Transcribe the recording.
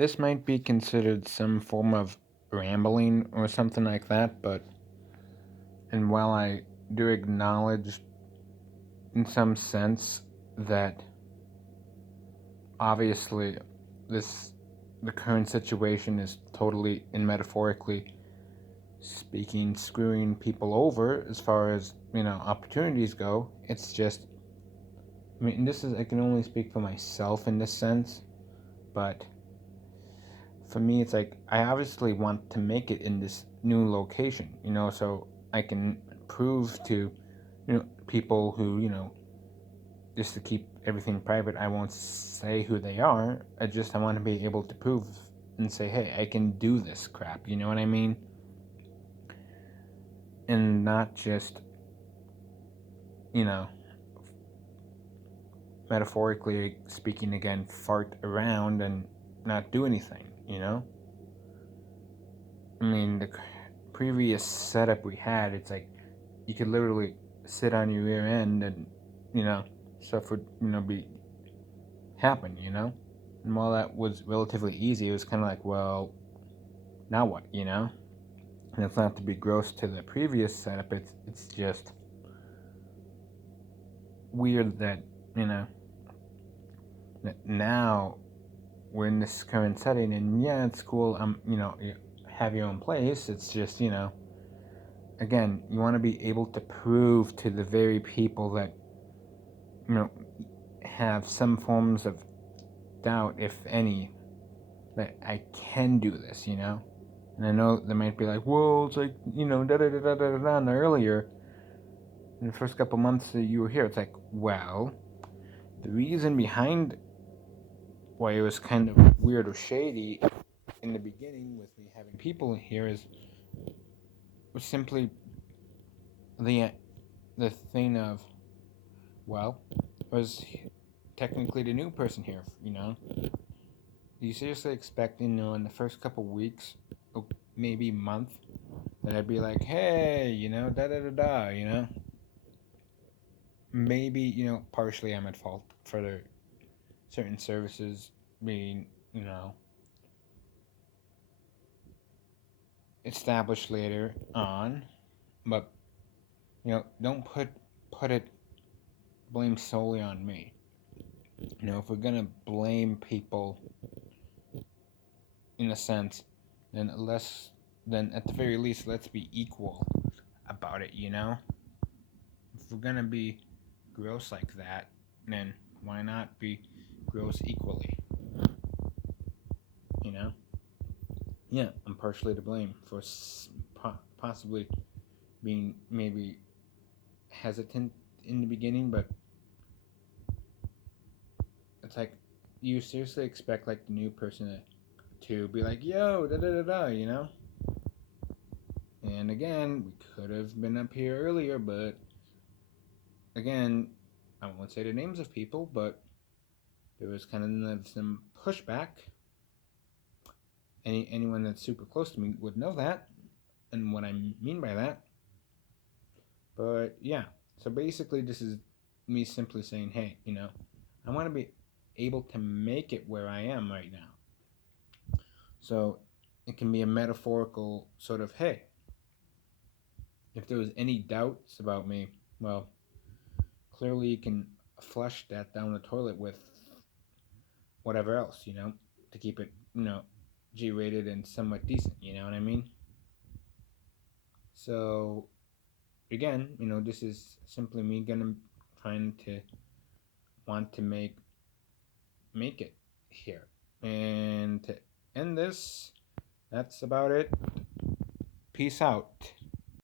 this might be considered some form of rambling or something like that, but and while I do acknowledge in some sense that obviously this the current situation is totally and metaphorically speaking screwing people over as far as opportunities go. It's just, I mean, this is, I can only speak for myself in this sense, but for me it's like I obviously want to make it in this new location, so I can prove to people who just to keep everything private. I won't say who they are. I want to be able to prove and say, hey, I can do this crap. You know what I mean? And not just, you know, metaphorically speaking again, fart around and not do anything. I mean, the previous setup we had, it's like you could literally sit on your rear end and, stuff would, be happen. And while that was relatively easy, it was kind of like, well, now what? And it's not to be gross to the previous setup. It's just weird that that now we're in this current setting, and yeah, it's cool. You have your own place. It's just again, you want to be able to prove to the very people that you know have some forms of doubt, if any, that I can do this. And I know they might be like, well, it's like, da da da da da da, and earlier, in the first couple months that you were here, it's like, well, the reason behind why it was kind of weird or shady in the beginning with me having people here was simply the the thing of, well, I was technically the new person here. Do you seriously expect, in the first couple weeks, or maybe month, that I'd be like, hey, da da da da. Maybe, partially I'm at fault for the certain services being, established later on, but, don't put it blame solely on me. If we're gonna blame people in a sense, then at the very least, let's be equal about it. If we're gonna be gross like that, then why not be gross equally? You know? Yeah, I'm partially to blame for possibly being maybe hesitant in the beginning, but it's like, you seriously expect like the new person to be like, yo, da da da da. And again, we could have been up here earlier, but again, I won't say the names of people, but there was kind of some pushback. Anyone that's super close to me would know that, and what I mean by that. But yeah, so basically, this is me simply saying, hey, I want to be able to make it where I am right now. So it can be a metaphorical sort of, hey, if there was any doubts about me, well, clearly you can flush that down the toilet with whatever else, to keep it, G-rated and somewhat decent. You know what I mean? So again, this is simply me trying to want to make it here. And to end this, that's about it. Peace out.